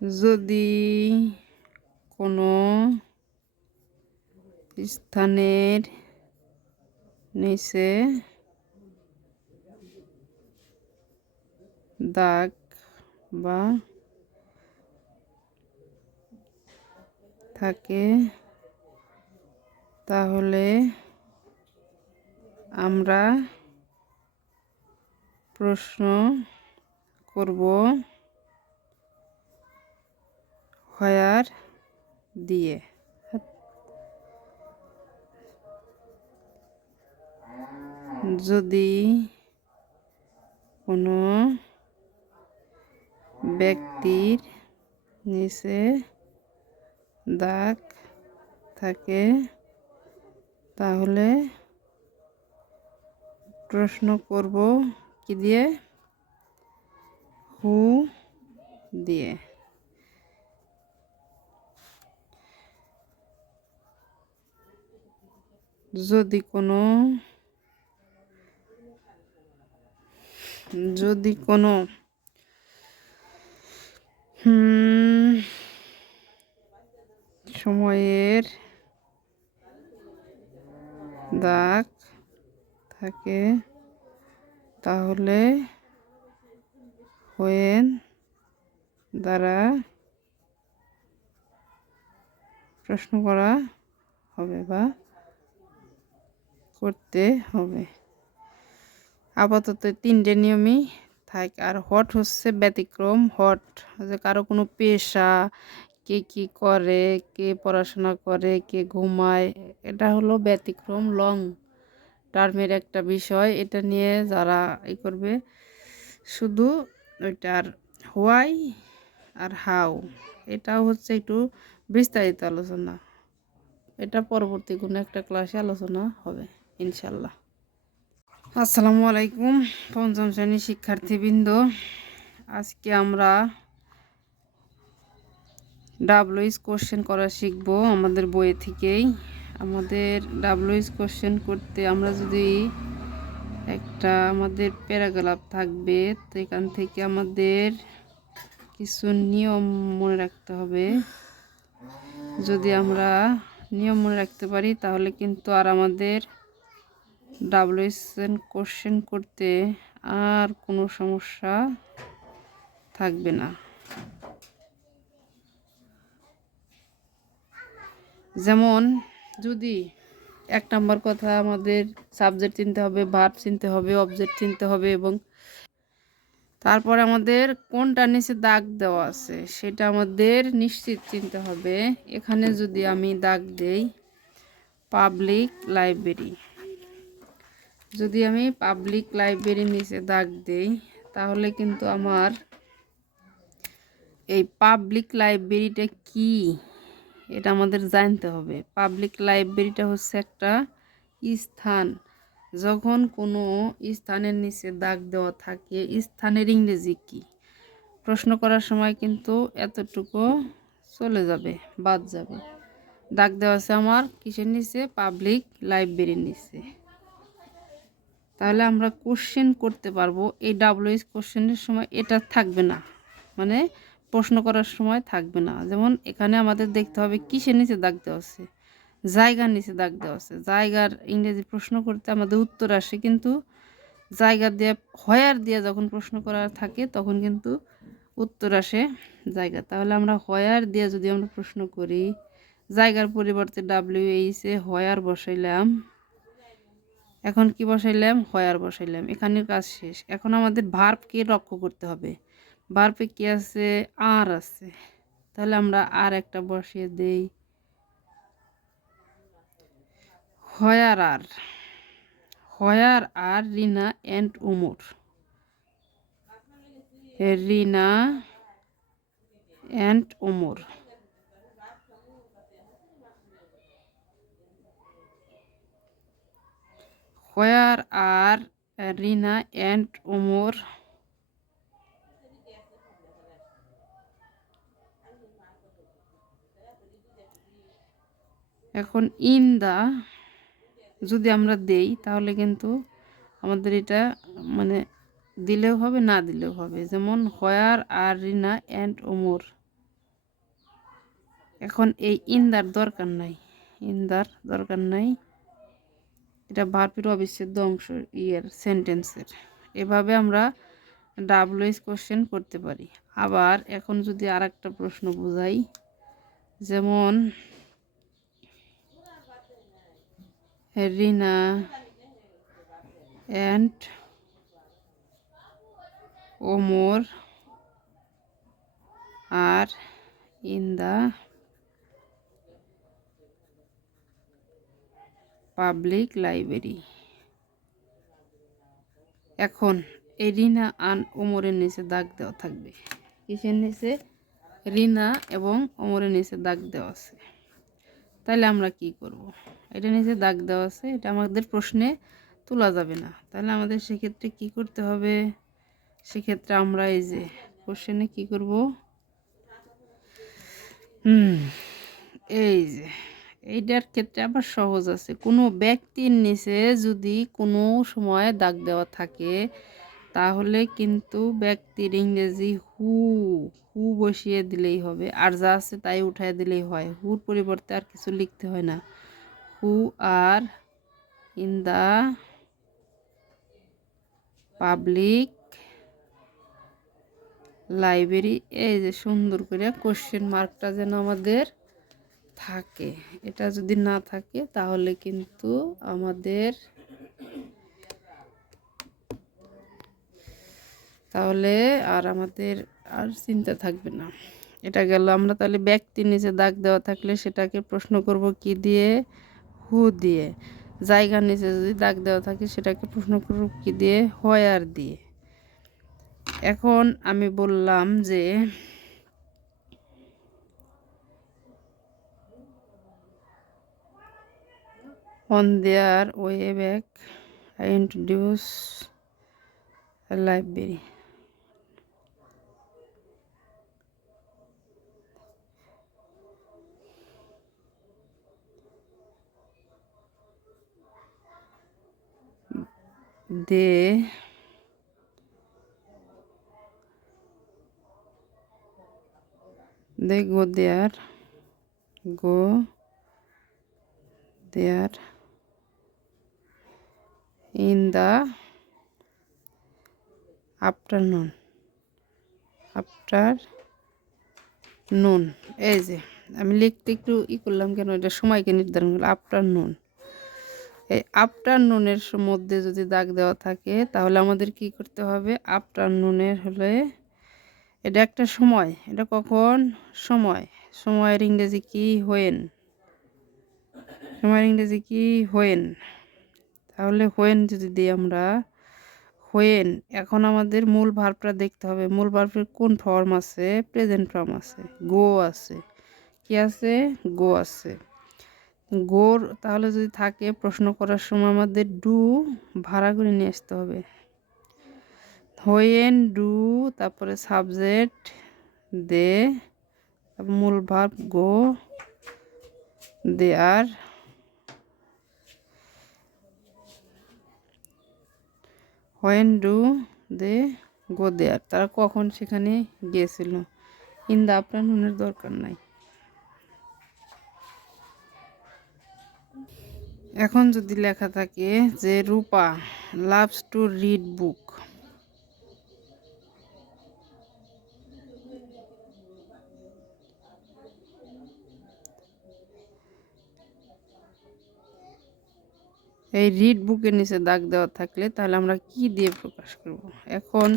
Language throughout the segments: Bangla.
যদি কোনো স্থানের নিচে দাগ বা থাকে তাহলে আমরা প্রশ্ন করব হোয়ার দিয়ে। যদি কোনো ব্যক্তির নিচে দাগ থাকে তাহলে প্রশ্ন করব কি দিয়ে? হু দিয়ে। যদি কোনো সময়ের দাগ থাকে তাহলে হোয়েন দ্বারা প্রশ্ন করা হবে বা করতে হবে। আপাতত তিনটে নিয়মই থাক। আর হট হচ্ছে ব্যতিক্রম। হট যে কারো কোনো পেশা, কে কি করে, কে পড়াশোনা করে, কে ঘুমায়, এটা হলো ব্যতিক্রম, লং টার্মের একটা বিষয়। এটা নিয়ে যারা করবে শুধু ওইটার হোয়াই আর হাউ, এটাও হচ্ছে একটু বিস্তারিত আলোচনা। এটা পরবর্তী কোনো একটা ক্লাসে আলোচনা হবে ইনশাল্লাহ। আসসালামু আলাইকুম পঞ্চম শ্রেণীর শিক্ষার্থীবৃন্দ, আজকে আমরা ডাব্লুএইচ কোশ্চেন করা শিখব আমাদের বইয়ে থেকেই। আমাদের ডাব্লুএইচ কোশ্চেন করতে আমরা যদি একটা আমাদের প্যারাগ্রাফ থাকবে, তো এখান থেকে আমাদের কিছু নিয়ম মনে রাখতে হবে। যদি আমরা নিয়ম মনে রাখতে পারি তাহলে কিন্তু আর আমাদের ডাব্লুএইচ কোশ্চেন করতে আর কোনো সমস্যা থাকবে না। যেমন যদি 1 নম্বর কথা, আমাদের সাবজেক্ট চিনতে হবে, ভার্ব চিনতে হবে, অবজেক্ট চিনতে হবে এবং তারপর আমাদের কোনটার নিচে দাগ দেওয়া আছে সেটা আমাদের নিশ্চিত চিনতে হবে। এখানে যদি আমি দাগ দেই পাবলিক লাইব্রেরি, যদি আমি পাবলিক লাইব্রেরির নিচে দাগ দেই তাহলে কিন্তু আমার এই পাবলিক লাইব্রেরিটা কি এটা আমাদের জানতে হবে। পাবলিক লাইব্রেরিটা হচ্ছে একটা স্থান। যখন কোনো স্থানের নিচে দাগ দেওয়া থাকে, স্থানের ইংরেজি কি প্রশ্ন করার সময় কিন্তু এতটুকু চলে যাবে, বাদ যাবে। দাগ দেওয়া আছে আমার কিসের নিচে? পাবলিক লাইব্রেরির নিচে। তাহলে আমরা কোশ্চেন করতে পারবো। এই ডাব্লুএইচ কোশ্চেনের সময় এটা থাকবে না, মানে প্রশ্ন করার সময় থাকবে না। যেমন এখানে আমাদের দেখতে হবে কিসের নিচে দাগ দেওয়া আছে, জায়গার নিচে দাগ দেওয়া আছে। জায়গার ইংরেজি প্রশ্ন করতে আমাদের উত্তর আসে, কিন্তু জায়গা দিয়ে হোয়ার দিয়ে যখন প্রশ্ন করার থাকে তখন কিন্তু উত্তর আসে জায়গা। তাহলে আমরা হোয়ার দিয়ে যদি আমরা প্রশ্ন করি, জায়গার পরিবর্তে ডাব্লিউএইচে হোয়ার বসাইলাম, এখন কি বসাইলাম? হোয়ার বসাইলাম। এখানের কাজ শেষ। এখন আমাদের ভার্বকে লক্ষ্য করতে হবে। ভার্বে কি আছে? আর আছে। তাহলে আমরা আর একটা বসিয়ে দেই, where are. Where are Rina and Umar. Rina and Umar. Where are Rina and Umar. এখন ইন দা যদি আমরা দেই তাহলে কিন্তু আমাদের এটা মানে দিলেও হবে, না দিলেও হবে। যেমন হোয়ার আর রিনা অ্যান্ড উমর, এখন এই ইন্দার দরকার নাই, ইন্দার দরকার নাই, এটা ভার্বের অবিচ্ছেদ্য অংশ সেন্টেন্সের। এভাবে আমরা ডাব্লিউএইচ কোশ্চেন করতে পারি। আবার এখন যদি আর একটা প্রশ্ন বোঝাই, যেমন Rina and Omar are in the public library. এখন এই রিনা আর ওমরের নিচে দাগ দেওয়া থাকবে। কিসের নিচে? রিনা এবং ওমরের নিচে দাগ দেওয়া আছে। তাহলে আমরা কি করব? এটা নিচে দাগ দেওয়া আছে, এটা আমাদের প্রশ্নে তোলা যাবে না। তাহলে আমাদের সেক্ষেত্রে কি করতে হবে? সেক্ষেত্রে আমরা এই যে কোশ্চেনে কি করব, এই যে এইটার ক্ষেত্রে আবার সহজ আছে। কোনো ব্যক্তির নিচে যদি কোনো সময় দাগ দেওয়া থাকে তাহলে কিন্তু ব্যক্তির ইংরেজি হু হু বসিয়ে দিলেই হবে, আর যা আছে তাই উঠায় দিলেই হয়। হুর পরিবর্তে আর কিছু লিখতে হয় না। হু আর ইন দ্য পাবলিক লাইব্রেরি, এই যে সুন্দর করে কোশ্চেন মার্কটা যেন আমাদের থাকে। এটা যদি না থাকে তাহলে কিন্তু আমাদের আর চিন্তা থাকবে না। এটা গেল। আমরা তাহলে ব্যক্তির নিচে দাগ দেওয়া থাকলে সেটাকে প্রশ্ন করব কি দিয়ে? হু দিয়ে। জায়গার নিচে যদি দাগ দেওয়া থাকে সেটাকে প্রশ্ন করব কি দিয়ে? হোয়ার দিয়ে। এখন আমি বললাম যে on their way back I introduce a library. They go there in the afternoon. এই যে আমি লিখতে একটু করলাম কেন, এটা সময়কে নির্ধারণ করলাম। আফটারনুন, এই আফটারনুনের মধ্যে যদি দাগ দেওয়া থাকে তাহলে আমাদের কি করতে হবে? আফটারনুনের হলে এটা একটা সময়, এটা কখন? সময়ের ইংরেজি কি? হোয়েন। সময়ের ইংরেজি কি? হোয়েন। তাহলে হোয়েন যদি দিই আমরা হোয়েন, এখন আমাদের মূল ভার্বটা দেখতে হবে। মূল ভার্বের কোন ফর্ম আছে? প্রেজেন্ট ফর্ম আছে, গো আছে। কি আছে? গো আছে। গোর তাহলে যদি থাকে প্রশ্ন করার সময় আমাদের ডু ভাড়া করে নিয়ে আসতে হবে। হোয়েন ডু, তারপরে সাবজেক্ট দে, মূল verb go there, when do they go there, তারা কখন সেখানে গিয়েছিল। ইন দ্য আফটারনুনের দরকার নাই। এখন যদি লেখা থাকে যে রূপা লাভস টু রিড বুক, এই রিড বুকের নিচে দাগ দেওয়া থাকলে তাহলে আমরা কি দিয়ে প্রকাশ করব? এখন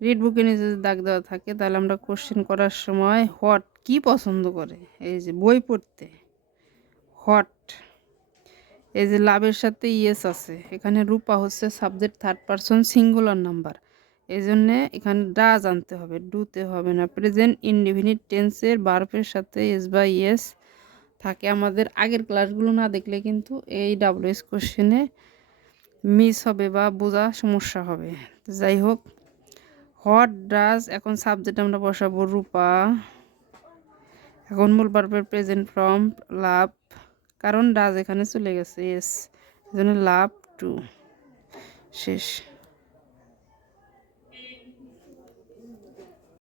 রিড বুকের নিচে দাগ দেওয়া থাকে তাহলে আমরা কোশ্চেন করার সময় হোয়াট কি পছন্দ করে, এই যে বই পড়তে, হোয়াট। এই যে লাভের সাথে ইয়েস আছে, এখানে রূপা হচ্ছে subject third person singular number, এই জন্যে এখানে ডাজ আনতে হবে, ডুতে হবে না। প্রেজেন্ট ইনডিফিনিট টেন্সের ভার্বের সাথে এস বা ইয়েস থাকে। আমাদের আগের ক্লাসগুলো না দেখলে কিন্তু এই ডাব্লিউএস কোশ্চেনে মিস হবে বা বোঝা সমস্যা হবে। যাই হোক, হোয়াট ডাজ, এখন সাবজেক্ট আমরা বসাবো রূপা। এখন মূল ভার্বের প্রেজেন্ট ফর্ম লাভ, কারণ ডাজ এখানে চলে গেছে, এস, এই জন্য লাভ টু, শেষ।